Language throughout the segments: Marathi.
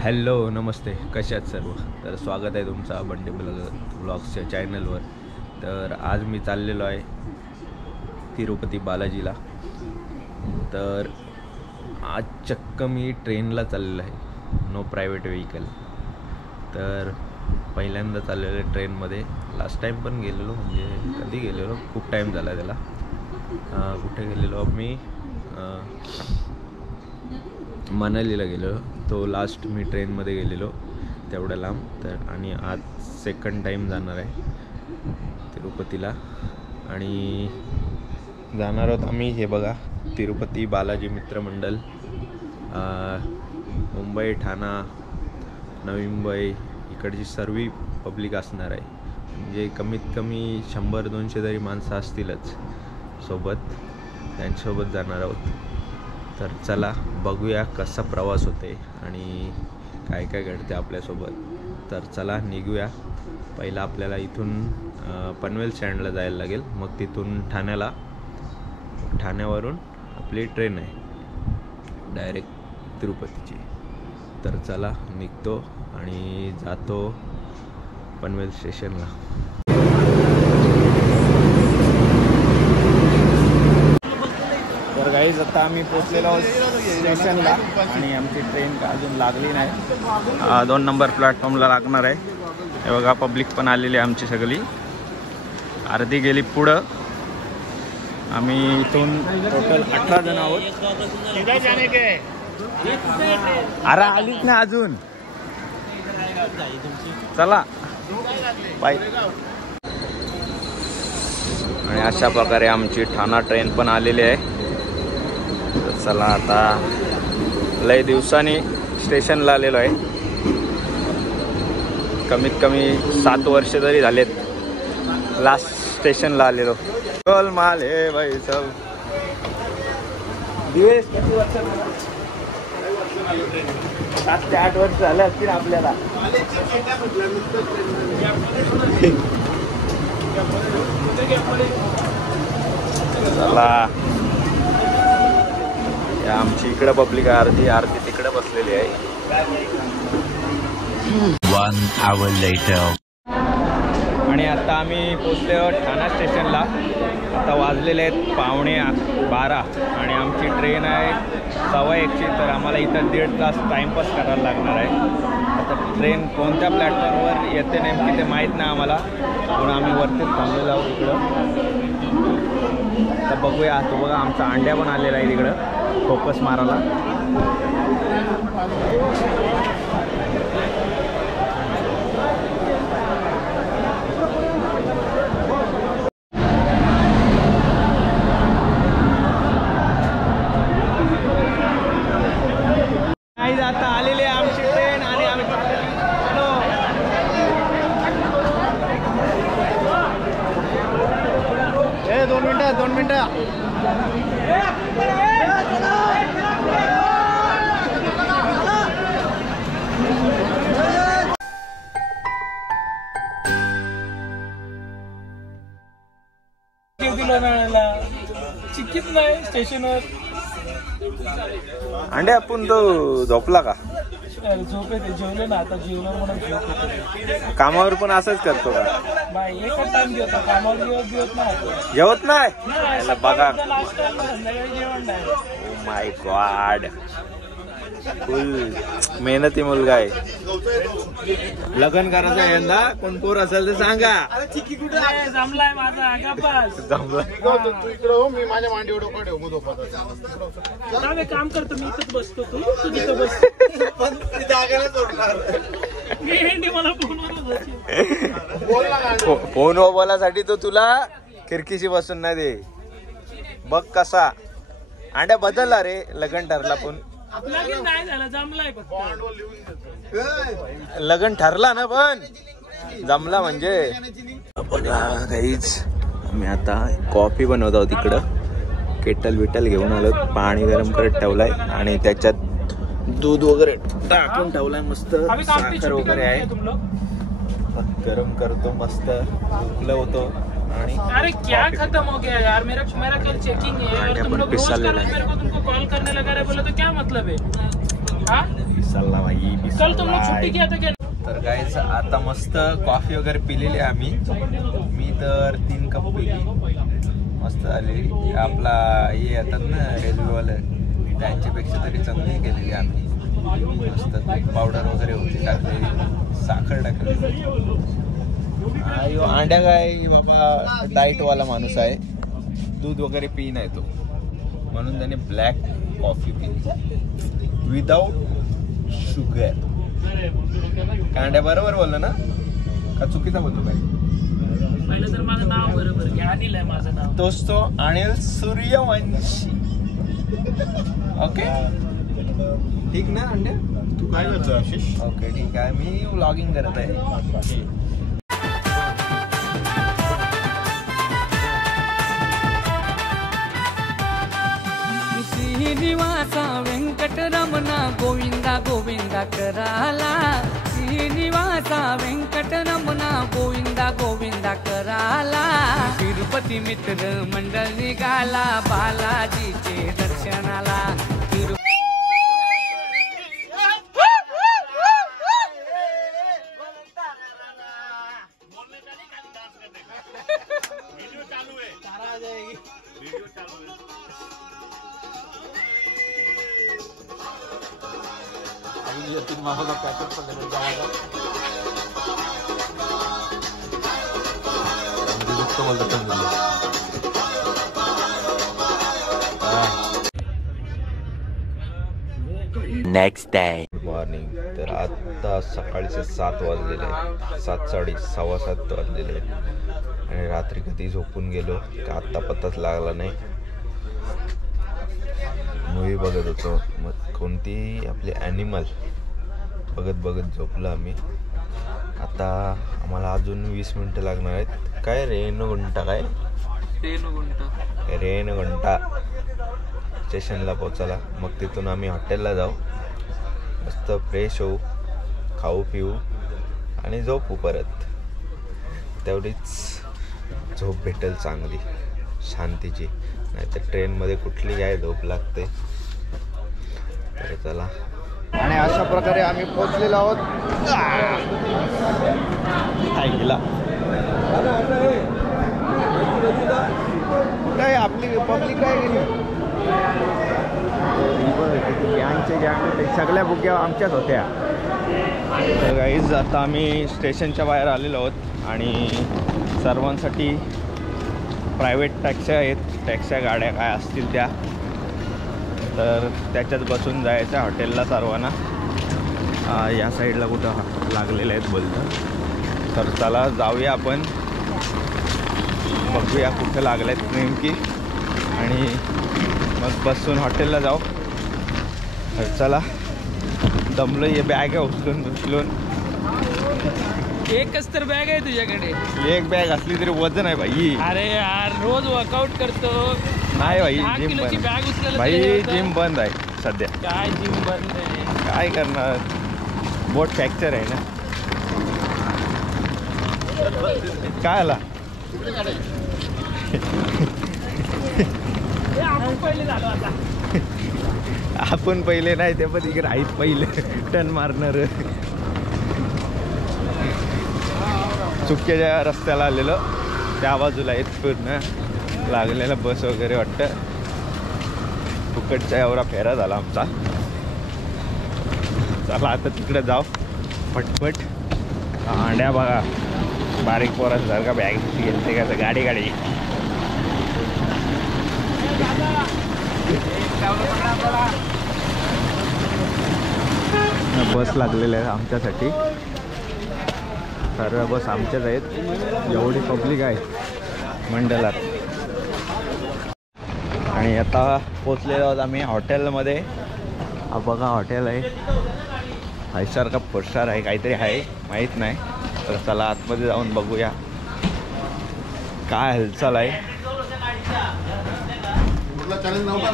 हॅलो नमस्ते, कसे आहात सर्व. तर स्वागत आहे तुमचा बंडे ब्लॉग्सच्या चॅनलवर. तर आज मी चाललेलो आहे तिरुपती बालाजीला. तर आज चक्क मी ट्रेनला चाललेलो आहे, नो प्रायव्हेट व्हेकल. तर पहिल्यांदा चाललेलो आहे ट्रेनमध्ये. लास्ट टाईम पण गेलेलो, म्हणजे कधी गेलेलो, खूप टाईम झाला त्याला. कुठे गेलेलो मी, मनालीला गेलेलो. तो लास्ट मी ट्रेनमध्ये गेलेलो तेवढ्या लांब. तर आणि आज सेकंड टाईम जाणार आहे तिरुपतीला. आणि जाणार आहोत आम्ही, हे बघा, तिरुपती बालाजी मित्रमंडळ. मुंबई, ठाणा, नवी मुंबई इकडची सर्व पब्लिक असणार आहे. म्हणजे कमीत कमी 100-200 तरी माणसं असतीलच सोबत. त्यांच्यासोबत जाणार आहोत. तर चला बघूया कसा प्रवास होते आणि काय काय घडते आपल्यासोबत. तर चला निघूया. पहिला आपल्याला इथून पनवेल स्टँडला जायला लागेल, मग तिथून ठाण्यावरून आपली ट्रेन आहे डायरेक्ट तिरुपतीची. तर चला निघतो आणि जातो पनवेल स्टेशनला. तर गाईज आता आम्ही पोचलेलो आहोत स्टेशनला आणि आमची ट्रेन अजून लागली नाही. 2 नंबर प्लॅटफॉर्मला लागणार आहे. हे बघा, पब्लिक पण आलेली आहे आमची सगळी. अर्धी गेली पुढं. आम्ही इथून टोटल 18 जण आहोत. अरे आलीच ना अजून. चला बाय. आणि अशा प्रकारे आमची ठाणा ट्रेन पण आलेली आहे. तर चला आता लय दिवसांनी स्टेशनला आलेलो आहे. कमीत कमी 7 वर्ष तरी झालेत लास्ट स्टेशनला आलेलो. चल माल हे भाई सब दिवस किती वर्ष, 7 ते 8 वर्ष झाले असतील आपल्याला. चला, आमची इकडं पब्लिक अर्धी तिकडे बसलेली आहे. 1 hour later. आणि आता आम्ही पोचलो ठाणा स्टेशनला. आता वाजलेले आहेत 11:45 आणि आमची ट्रेन आहे 1:15ची. तर आम्हाला इथं 1.5 तास टाईमपास करायला लागणार आहे. आता ट्रेन कोणत्या प्लॅटफॉर्मवर येते नेमकी ते माहीत नाही आम्हाला, म्हणून आम्ही वरतीच थांबलेलो आहोत इकडं. तर बघूया. तो बघा आमचा अंड्या पण आलेला आहे तिकडं फोकस मारायला. आता आलेली आहे आमची ट्रेन आणि आम्ही 2 मिनिटं. चिक्कीच नाही स्टेशनवर. अंडे आपण तो झोपला का? झोप येते. जेवले ना आता, जेवलं म्हणून झोप येते. कामावर पण असंच करतो का? बाई एकच टाइम जेवतो, कामावर जेवत नाही. जेवत नाही बघा. लास्ट टाइम संध्याकाळी जेवण नाही. ओ माय गॉड, फुल मेहनती मुलगा आहे. लग्न करायचं आहे यंदा. कोण पोर असेल तर सांगा. जमलाय माझा आगापास. मी माझ्या मांडीवर काम करतो. मी इथंच बसतो, तू तिथं बस. फोन बोलासाठी तो तुला खिडकीशी बसून नाही दे. बघ कसा अंड्या बदलला रे. लग्न ठरला पण नाही झालं, जमलाय. लग्न ठरला ना पण जमला म्हणजे. बघा गाईज, मी आता कॉफी बनवत आहोत तिकडं. केटल घेऊन आलो. पाणी गरम करत ठेवलाय आणि त्याच्यात दूध वगैरे टाकून ठेवलाय. मस्त साखर वगैरे आहे. गरम करतो, मस्त उकलं होतो. अरे क्या खत्म हो गया यार, मेरा कल चेकिंग है और तुम लोग रोज मेरे को तुमको कॉल करने लगा रे बोले तो क्या मतलब है? हाँ बिसलला भाई कल तुम लोग छुट्टी किया था क्या? तर गाईज आता मस्त कॉफी वगैरे पिलेली आम्ही. मी तर 3 कप पिली, मस्त झाली. आपला हे येतात ना रेल्वेवाले, त्यांच्यापेक्षा तरी चांगली केलेली आम्ही. मस्त पावडर वगैरे होती टाकलेली, साखर टाकलेली. अयो अंड्या काय बाबा डाएटवाला माणूस आहे, दूध वगैरे पी नाही तो, म्हणून त्याने ब्लॅक कॉफी पिली विदाउट शुगर. कांड्या बरोबर बोलला ना का चुकीचा बोलतो काय? पहिलं तर माझं नाव बरोबर घ्या, अनिल आहे माझं नाव. तोच तो अनिल सूर्यवंशी. ओके ठीक ना अंड्या? तू काय करतो आशिष? ओके ठीक आहे, मी व्लॉगिंग करत आहे. श्रीनिवासा वेंकटरमणा गोविंदा गोविंदा कराला. श्रीनिवासा वेंकटरमणा गोविंदा गोविंदा कराला. तिरुपती मित्र मंडळ निघाला बालाजीचे दर्शनाला. Next day. Good morning. तर आता सकाळचे 7 वाजलेले आहेत, 7:30 वाजलेले आहेत. आणि रात्री कधी झोपून गेलो का आत्ता पत्ताच लागला नाही. मूवी बघत होतो, मग कोणती आपली ॲनिमल बघत झोपलो आम्ही. आता आम्हाला अजून 20 मिनटं लागणार आहेत. काय रेणुगुंटा रेणुगुंटा स्टेशनला पोचायला. मग तिथून आम्ही हॉटेलला जाऊ, मस्त फ्रेश होऊ, खाऊ पिऊ आणि झोपू परत. तेवढीच झोप भेटेल चांगली शांतीची, नाही तर ट्रेनमध्ये कुठली काय झोप लागते. तर चला. आणि अशा प्रकारे आम्ही पोचलेलो आहोत. ऐकला काय आपली पब्लिक काय गेली, सगळ्या बुक्या आमच्याच होत्या. तर गाईज आता आम्ही स्टेशनच्या बाहेर आलेलो आहोत आणि सर्वांसाठी प्रायव्हेट टॅक्स्या आहेत, टॅक्स्या गाड्या काय असतील त्या, तर त्याच्यात बसून जायचं हॉटेलला सर्वांना. या साईडला कुठं लागलेले आहेत बोलतं. तर चला जाऊया आपण, बघूया कुठं लागले आहेत नेमकी आणि मग बसून हॉटेलला जाऊ. तर चला, दमलो. ये बॅग आहे उचलून. एकच तर बॅग आहे तुझ्याकडे? एक बॅग असली तरी वजन आहे भाई. अरे यार रोज वर्कआउट करतो. नाही भाई, 10 जिम किलोची बंद बॅग उचलायला भाई, तयार होता. जिम बंद आहे सध्या. काय जिम बंद आहे? काय करणार, बोट फ्रॅक्चर आहे ना. काय आला? आपण पहिले नाही ते, पण इकडे आहेत पहिले टन मारणार. चुक्याच्या रस्त्याला आलेलो, त्या बाजूला आहेत पूर्ण लागलेलं बस वगैरे वाटतं. फुकटचा एवढा फेरा झाला आमचा. चला आता तिकडे जाऊ पटपट. अंड्या बघा, बारीक पोराचं सारखा बॅग घेतले का गाडी. बस लागलेल्या आहे आमच्यासाठी, सर्व बस आमच्याच आहेत. एवढी पब्लिक आहे मंडलात. आणि आता पोचलेलो आहोत आम्ही हॉटेलमध्ये. हा बघा हॉटेल आहे, 5 स्टार का 4 स्टार आहे, काहीतरी आहे माहीत नाही. तर चला आतमध्ये जाऊन बघूया काय हालचाल आहे. चॅनल नाव काय?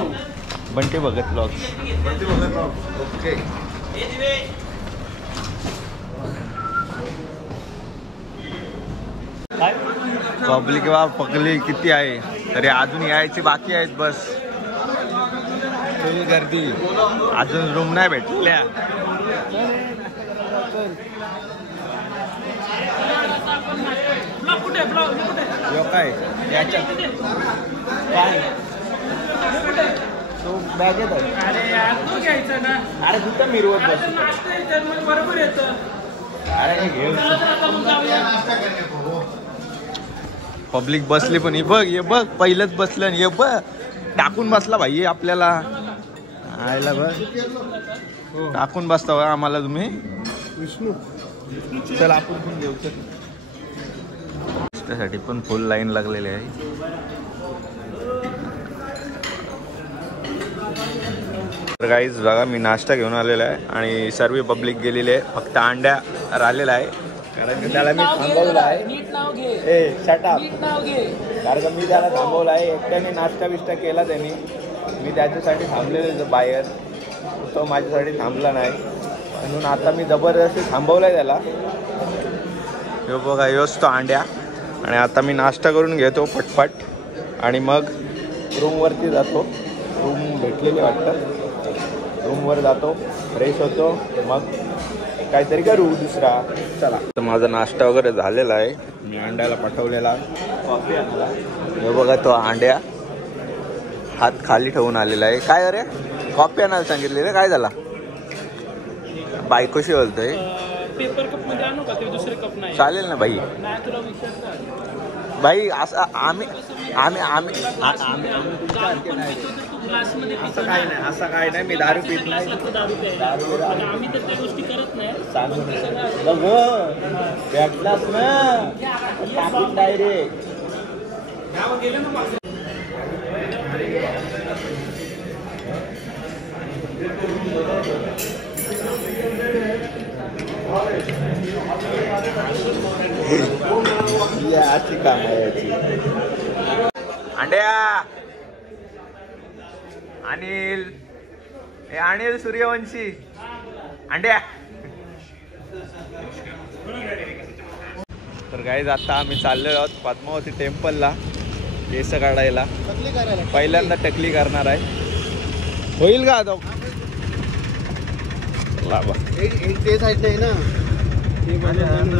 Bunty Bhagat vlogs. Okay. Public पकली किती आहे तरी अजून यायची बाकी आहेत बस. फुल गर्दी. अजून रूम नाही भेटल्या. काय याच्यात काय तो बॅगेत आहे. अरे यार तू घ्यायचा ना. अरे कुठं मिरवत बस. नाश्ता येतं मग बरोबर येतं. अरे घेऊ. आता मग जाऊया. पब्लिक बसली पण हे बघ, हे बघ पहिलंच बसलं आणि हे बघ टाकून बसला भाई आपल्याला. आयला बघ टाकून बसता बघा आम्हाला तुम्ही. विष्णू चल आपण पण घेऊ. त्यासाठी पण फुल लाईन लागलेली आहे. तर गाईज बघा मी नाश्ता घेऊन आलेला आहे आणि सर्व पब्लिक गेलेली आहे. फक्त अंड्या राहिलेला आहे कारण की त्याला मी थांबवलं आहे. नीट नाव घे. ए शटअप. नीट नाव घे. कारण का मी त्याला थांबवलं आहे. एकट्याने नाश्ता बिष्टा केला त्यांनी. मी त्याच्यासाठी थांबलेलो बाहेर. तो माझ्यासाठी थांबला नाही म्हणून आता मी जबरदस्ती थांबवलं आहे त्याला. हे बघा योच तो अंड्या. आणि आता मी नाश्ता करून घेतो पटपट आणि मग रूमवरती जातो. रूम भेटलेली वाटतं. रूमवर जातो फ्रेश होतो मग काहीतरी करू दुसरा. चला तर माझा नाश्ता वगैरे झालेला आहे. मी अंड्याला पाठवलेला कॉफी आणायला. हे बघा तो अंड्या हात खाली ठेवून आलेला आहे. काय अरे कॉफी आणायला सांगितली रे. काय झाला बायकोशी बोलतोय. पेपर कप मध्ये आणू का ते दुसरे कप नाही. चालेल ना भाई. नाही तुला विचारतो भाई असं आम्ही ग्लास मध्ये असं काय नाही. असं काय नाही. मी दारू पित नाही. दारू प्यायला आम्ही तर त्या गोष्टी करत नाही. सांगून भेटलास ना डायरेक्ट. याची काम आहे याची. अंड्या अनिल हे अनिल सूर्यवंशी अंड्या. तर गाईज आता आम्ही चाललेलो आहोत पद्मावती टेम्पलला केस काढायला. पहिल्यांदा टकली करणार आहे. होईल का आता. ते साईड नाही ना.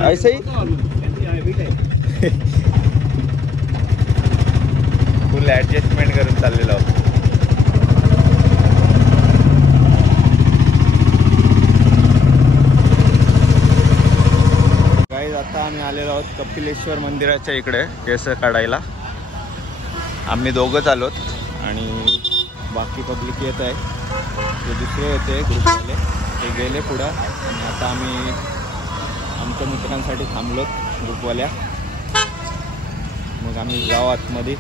ऐसे ही फुल ऍडजस्टमेंट करून चाललेलो आहोत. गाईज आता आम्ही आलेलो आहोत कपिलेश्वर मंदिराच्या इकडे केस काढायला. आम्ही दोघंच आलोत आणि बाकी पब्लिक येत आहे. ते दुसरे येते ग्रुपवाले ते गेले पुढं आणि आता आम्ही आमच्या मित्रांसाठी थांबलोत ग्रुपवाल्या. मग आम्ही जाऊ आतमध्ये.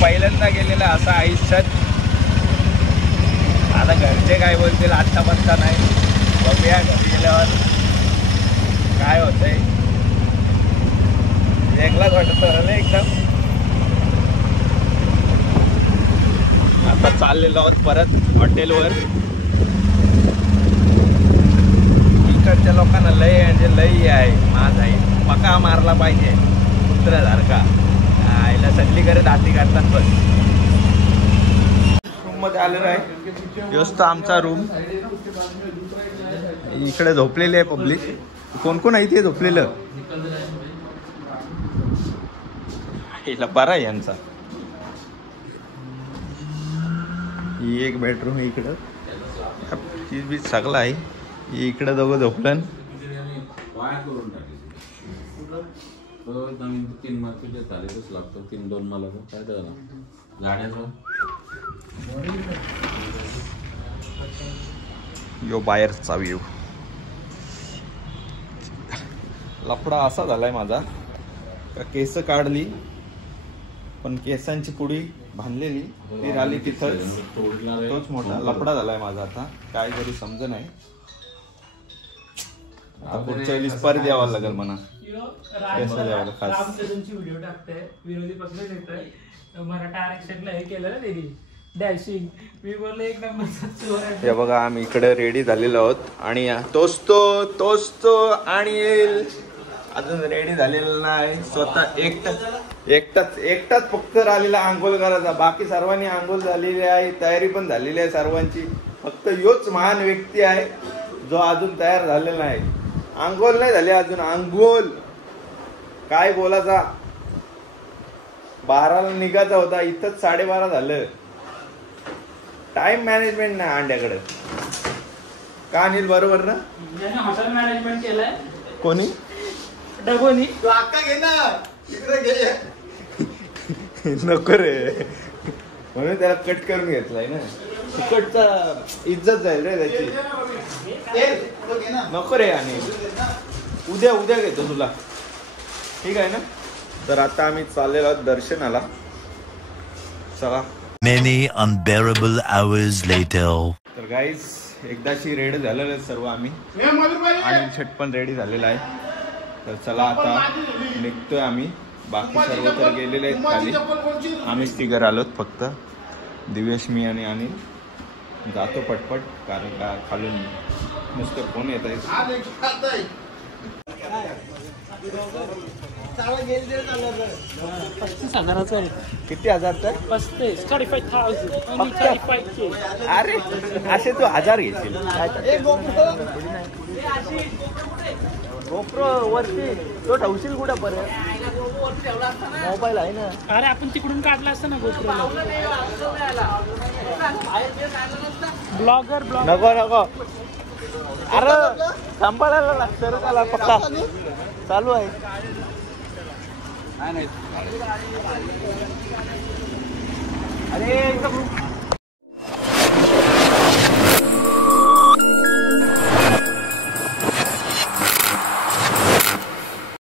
पहिल्यांदा गेलेला असं आयुष्यात. आता घरचे काय बोलतील आत्ता बसता नाही. बघूया घरी गेल्यावर काय होतंय. वेगळाच वाटत एकदम. आता चाललेलो आहोत परत हॉटेलवर. इकडच्या लोकांना लय म्हणजे लय आहे माझ आहे. पका मारला पाहिजे कुत्र्यासारखा. आईला सगळी करत हाती काढतात. बस रूम मध्ये आलेलो आहे. व्यस्त आमचा रूम. इकडे झोपलेले आहे पब्लिक. कोण कोण आहे ते झोपलेलं. हिला बरा आहे यांचा. ही एक बेडरूम आहे इकडं. चीज बीज सगळं आहे. इकडं दोघं झोपलं. तीन मार्च तारीखच लागतो. 3-2 मला काय झाला गाड्याचा. यो बाहेरचा व्ह्यू. लफडा असा झालाय माझा का केस काढली पण केसांची पुडी बांधलेली ती राहिली तिथंच. तोच मोठा लफडा झालाय माझा. आता काय जरी समज नाही. आता पुढच्या वेळेस परत यावं लागेल म्हणा. कसं द्यावं खास. रामचंद्रची व्हिडिओ टाकते विरोधी पक्ष येतोय मराठा आरक्षणला हे केलं ना त्यांनी डॅशिंग. मी बोललो एक नंबर. हे बघा आम्ही इकडे रेडी झालेलो आहोत आणि तोच तो आणि अजून रेडी झालेला नाही. स्वतः एकटाच फक्त राहिलेला आंघोळ करायचा. बाकी सर्वांनी आंघोळ झालेली आहे, तयारी पण झालेली आहे सर्वांची. फक्त योच महान व्यक्ती आहे जो अजून तयार झालेला नाही. आंघोळ नाही झाली अजून. आंघोळ काय बोलायचा. 12ला निघायचा होता, इथंच 12:30 झालं. टाइम मॅनेजमेंट नाही अंड्याकडे. का अनिल बरोबर ना? हॉटेल मॅनेजमेंट केलंय कोणी? डबोनी. तू अक्का घे ना इकडे घे. नको रे, म्हणून त्याला कट करून घेतलाय ना. तिकडचा इज्जत जाईल रे त्याची. तो घे ना. नको रे. आणि उद्या घेतो तुला, ठीक आहे ना? तर आता आम्ही चाललेलो आहोत दर्शनाला. चला. Many unbearable hours later. तर गाईज एकदाची रेडी झालेलं आहे सर्व आम्ही. आणि छट पण रेडी झालेला आहे. तर चला आता निघतोय आम्ही. बाकी सर्व तर गेलेले आहेत खाली. आम्हीच तिघं आलोत फक्त. दिवेश, मी आणि अनिल जातो पटपट, कारण का खालून नुसतं फोन येत आहे. किती हजार तर? 35,000. अरे असे तू 1000 घेशील. गोप्रो वरती तो ठेवशील कुठं परत? मोबाईल आहे ना. अरे आपण तिकडून काढला असतं ना गोप्रो. ब्लॉगर नको. अरे सांभाळायला लागतं त्याला. पक्का चालू आहे. अरे एकदम